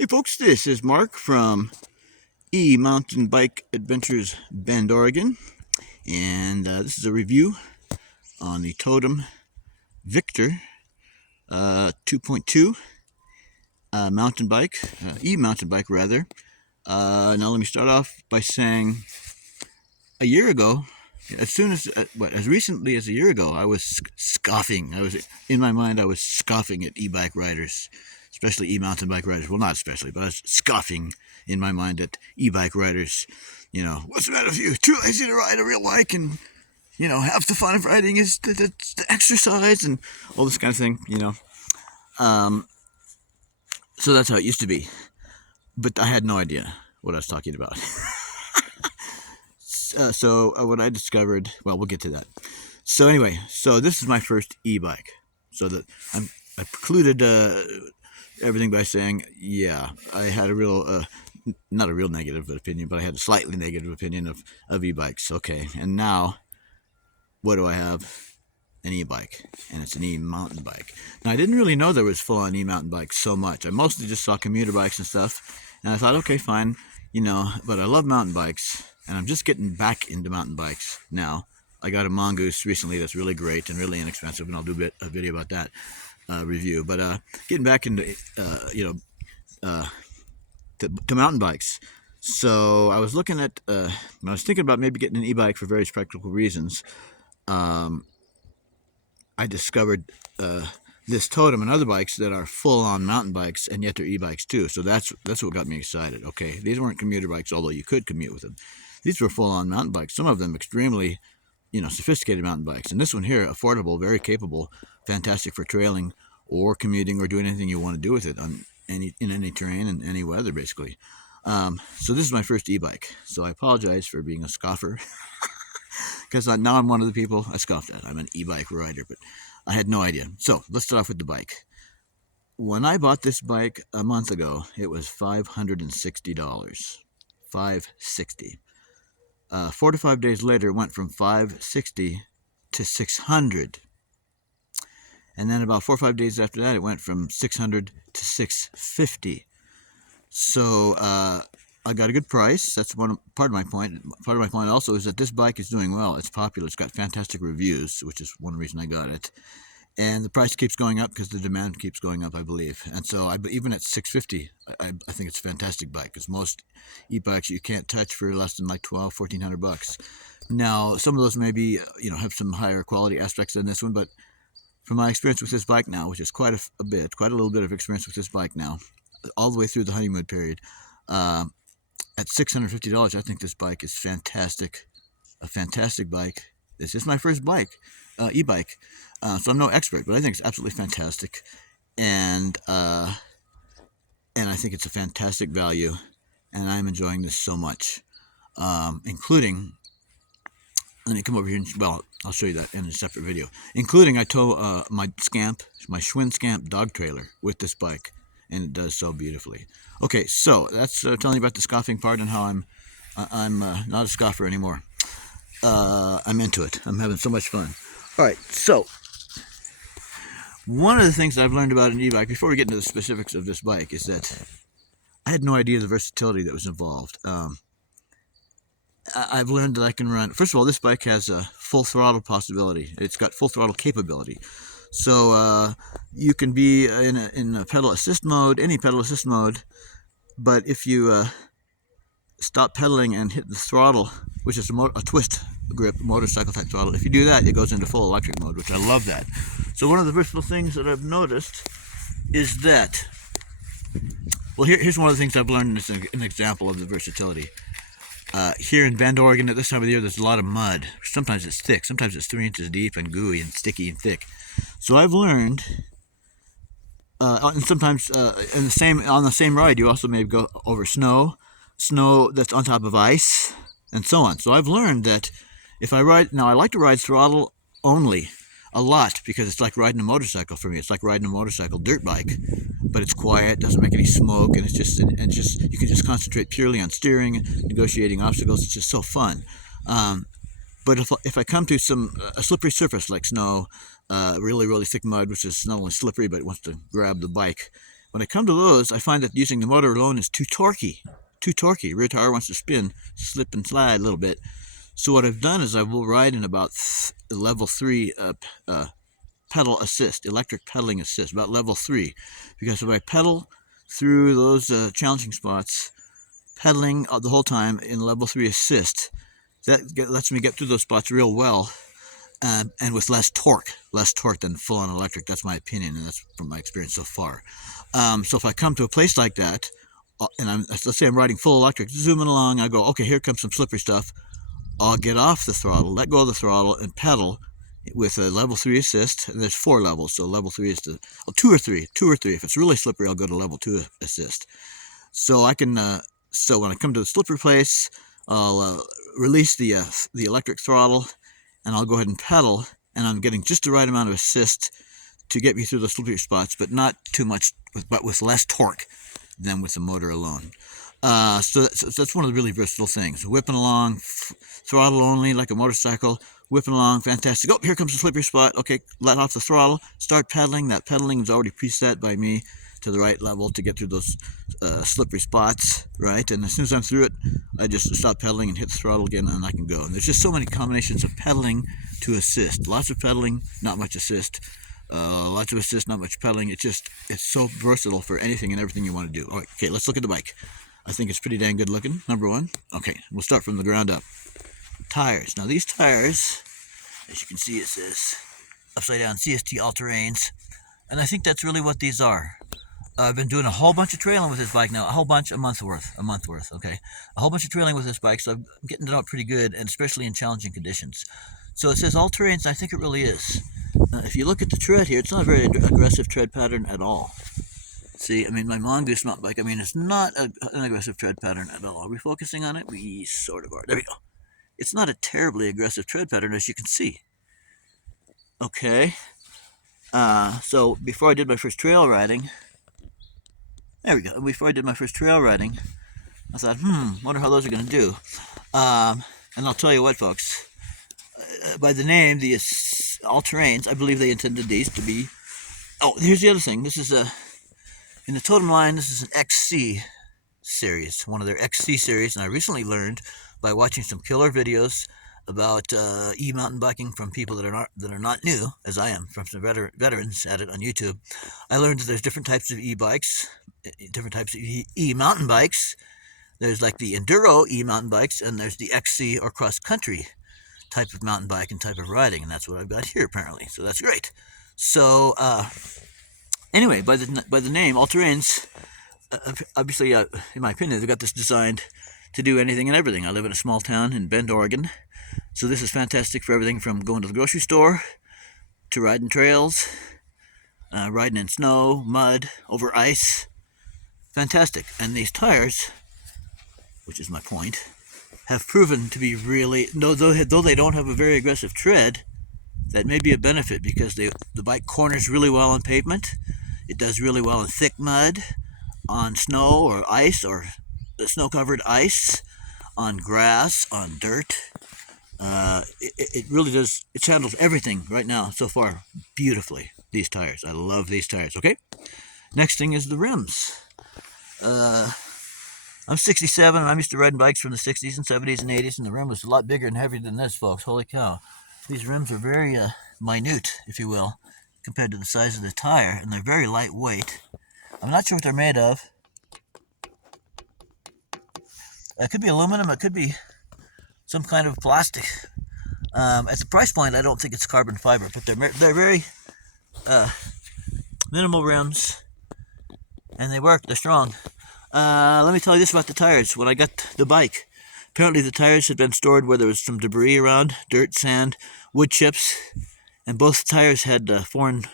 Hey folks, this is Mark from eMountain Bike Adventures, Bend, Oregon, and this is a review on the TOTEM Victor 2.2 mountain bike, eMountain bike rather. Now let me start off by saying a year ago, as recently as a year ago, I was scoffing. In my mind, I was scoffing at e-bike riders, especially e-mountain bike riders. Well, not especially, but I was scoffing in my mind at e-bike riders. You know, what's the matter with you? Too lazy to ride a real bike, and half the fun of riding is the exercise and all this kind of thing. So that's how it used to be. But I had no idea what I was talking about. So what I discovered, well, we'll get to that. So anyway, this is my first e-bike. So that I precluded everything by saying, yeah, I had a real, not a real negative opinion, but I had a slightly negative opinion of e-bikes. Okay, and now, what do I have? An e-bike, and it's an e-mountain bike. Now, I didn't really know there was full-on e-mountain bikes so much. I mostly just saw commuter bikes and stuff, and I thought, okay, fine, but I love mountain bikes, and I'm just getting back into mountain bikes now. I got a Mongoose recently that's really great and really inexpensive, and I'll do a video about that review. But getting back into, to mountain bikes. So I was looking at, I was thinking about maybe getting an e-bike for various practical reasons. I discovered this TOTEM and other bikes that are full-on mountain bikes, and yet they're e-bikes too. So that's what got me excited. Okay, these weren't commuter bikes, although you could commute with them. These were full-on mountain bikes. Some of them extremely, sophisticated mountain bikes. And this one here, affordable, very capable, fantastic for trailing or commuting or doing anything you want to do with it in any terrain and any weather, basically. So this is my first e-bike. So I apologize for being a scoffer. Because now I'm one of the people I scoffed at. I'm an e-bike rider, but I had no idea. So let's start off with the bike. When I bought this bike a month ago, it was $560. $560. 4 to 5 days later, it went from $560 to $600. And then about 4 or 5 days after that, it went from $600 to $650. So I got a good price. That's part of my point. Part of my point also is that this bike is doing well. It's popular. It's got fantastic reviews, which is one reason I got it. And the price keeps going up because the demand keeps going up, I believe. And so even at $650, I think it's a fantastic bike, because most e-bikes you can't touch for less than like $1,200-$1,400. Now, some of those maybe have some higher quality aspects than this one, but from my experience with this bike now, which is quite a little bit of experience with this bike now, all the way through the honeymoon period, at $650, I think this bike is fantastic. A fantastic bike. This is my first bike, e-bike. So I'm no expert, but I think it's absolutely fantastic. And I think it's a fantastic value. And I'm enjoying this so much. Including, let me come over here and, well, I'll show you that in a separate video. Including, I tow my Schwinn Scamp dog trailer with this bike. And it does so beautifully. Okay, so that's telling you about the scoffing part and how I'm not a scoffer anymore. I'm into it. I'm having so much fun. All right, so one of the things I've learned about an e-bike, before we get into the specifics of this bike, is that I had no idea the versatility that was involved. I've learned that I can run. First of all, this bike has a full throttle possibility. It's got full throttle capability. So you can be in a pedal assist mode, any pedal assist mode, but if you stop pedaling and hit the throttle, which is a twist grip motorcycle type throttle, if you do that, it goes into full electric mode, which I love that. So one of the versatile things that I've noticed is that, well, here's one of the things I've learned as an example of the versatility. Here in Bend, Oregon, at this time of the year, there's a lot of mud. Sometimes it's thick. Sometimes it's 3 inches deep and gooey and sticky and thick. So I've learned, and sometimes on the same ride, you also may go over snow that's on top of ice, and so on. So I've learned that if I ride, now I like to ride throttle only a lot, because it's like riding a motorcycle for me. It's like riding a motorcycle dirt bike, but it's quiet, doesn't make any smoke, and you can just concentrate purely on steering and negotiating obstacles. It's just so fun. But if I come to a slippery surface like snow, really, really thick mud, which is not only slippery, but it wants to grab the bike, when I come to those, I find that using the motor alone is too torquey. Too torquey. Rear tire wants to spin, slip and slide a little bit. So what I've done is I will ride in about level 3 pedal assist, electric pedaling assist, about level 3. Because if I pedal through those challenging spots, pedaling the whole time in level 3 assist, that lets me get through those spots real well, and with less torque than full-on electric. That's my opinion, and that's from my experience so far. So if I come to a place like that, and let's say I'm riding full electric, zooming along, I go, okay, here comes some slippery stuff. I'll get off the throttle, let go of the throttle, and pedal with a level 3 assist. And there's 4 levels, so level 3 is the 2 or 3. If it's really slippery, I'll go to level 2 assist. So I can, so when I come to the slippery place, I'll release the electric throttle, and I'll go ahead and pedal, and I'm getting just the right amount of assist to get me through the slippery spots, but not too much, but with less torque than with the motor alone. So that's one of the really versatile things. Whipping along, throttle only like a motorcycle, whipping along, fantastic. Oh, here comes the slippery spot. Okay, let off the throttle, start pedaling. That pedaling is already preset by me to the right level to get through those slippery spots, right? And as soon as I'm through it, I just stop pedaling and hit the throttle again, and I can go. And there's just so many combinations of pedaling to assist. Lots of pedaling, not much assist. Lots of assist, not much pedaling. It's so versatile for anything and everything you want to do. All right, okay, let's look at the bike. I think it's pretty dang good looking, number one. Okay, we'll start from the ground up. Tires. Now these tires, as you can see, it says upside down CST all-terrains, and I think that's really what these are. I've been doing a whole bunch of trailing with this bike now, a month worth, okay? A whole bunch of trailing with this bike, so I'm getting to know it pretty good, and especially in challenging conditions. So it says all-terrains, and I think it really is. If you look at the tread here, it's not a very aggressive tread pattern at all. See, I mean, my Mongoose mountain bike, I mean, it's not an aggressive tread pattern at all. Are we focusing on it? We sort of are. There we go. It's not a terribly aggressive tread pattern, as you can see. Okay. So before I did my first trail riding, there we go. Before I did my first trail riding, I thought, wonder how those are going to do. And I'll tell you what, folks. By the name, the all-terrains, I believe they intended these to be... Oh, here's the other thing. This is in the TOTEM line, this is an XC series, one of their XC series, and I recently learned by watching some killer videos about e-mountain biking from people that are not new, as I am, from some veterans at it on YouTube. I learned that there's different types of e-bikes, different types of e-mountain bikes. There's like the enduro e-mountain bikes, and there's the XC or cross-country type of mountain bike and type of riding, and that's what I've got here apparently. So that's great. So anyway, by the name, all-terrains, obviously, in my opinion, they've got this designed to do anything and everything. I live in a small town in Bend, Oregon, so this is fantastic for everything from going to the grocery store to riding trails, riding in snow, mud, over ice. Fantastic. And these tires, which is my point, have proven to be really, though they don't have a very aggressive tread, that may be a benefit because the bike corners really well on pavement. It does really well in thick mud, on snow or ice or snow-covered ice, on grass, on dirt. It really does, it handles everything right now so far beautifully, these tires. I love these tires, okay? Next thing is the rims. I'm 67, and I'm used to riding bikes from the 60s and 70s and 80s, and the rim was a lot bigger and heavier than this, folks. Holy cow. These rims are very minute, if you will, compared to the size of the tire, and they're very lightweight. I'm not sure what they're made of. It could be aluminum, it could be some kind of plastic. At the price point, I don't think it's carbon fiber, but they're very minimal rims, and they work, they're strong. Let me tell you this about the tires. When I got the bike, apparently the tires had been stored where there was some debris around, dirt, sand, wood chips, and both tires had foreign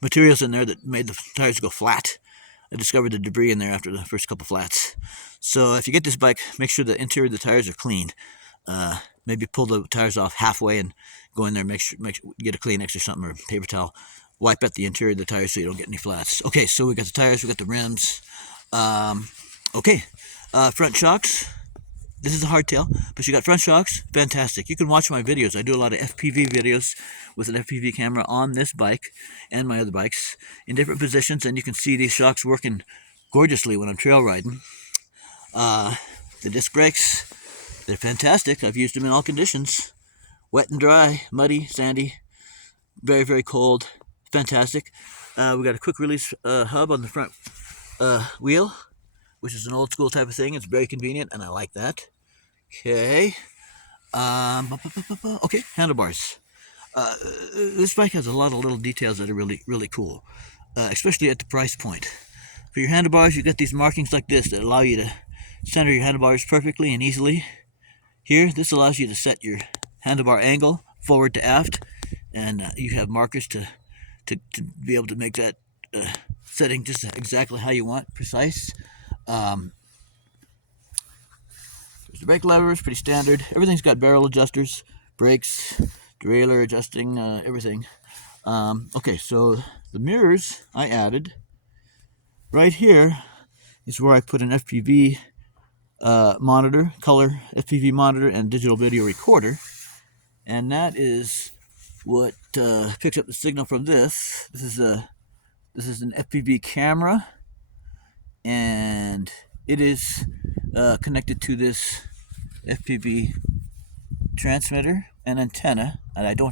materials in there that made the tires go flat. I discovered the debris in there after the first couple flats. So if you get this bike, make sure the interior of the tires are clean. Maybe pull the tires off halfway and go in there, get a Kleenex or something, or paper towel. Wipe at the interior of the tires so you don't get any flats. Okay, so we got the tires, we got the rims. Front shocks. This is a hardtail, but you got front shocks. Fantastic. You can watch my videos. I do a lot of FPV videos with an FPV camera on this bike and my other bikes in different positions, and you can see these shocks working gorgeously when I'm trail riding. The disc brakes, they're fantastic. I've used them in all conditions. Wet and dry, muddy, sandy, very, very cold. Fantastic. We got a quick release hub on the front wheel, which is an old school type of thing. It's very convenient, and I like that. Okay. Okay, handlebars. This bike has a lot of little details that are really, really cool, especially at the price point. For your handlebars, you got these markings like this that allow you to center your handlebars perfectly and easily. Here, this allows you to set your handlebar angle forward to aft, and you have markers to be able to make that setting just exactly how you want, precise. There's the brake levers, pretty standard. Everything's got barrel adjusters, brakes, derailleur adjusting, everything. Okay, so the mirrors I added. Right here is where I put an FPV monitor, color FPV monitor, and digital video recorder. And that is what picks up the signal from this. This is an FPV camera, and it is connected to this FPV transmitter and antenna, and I don't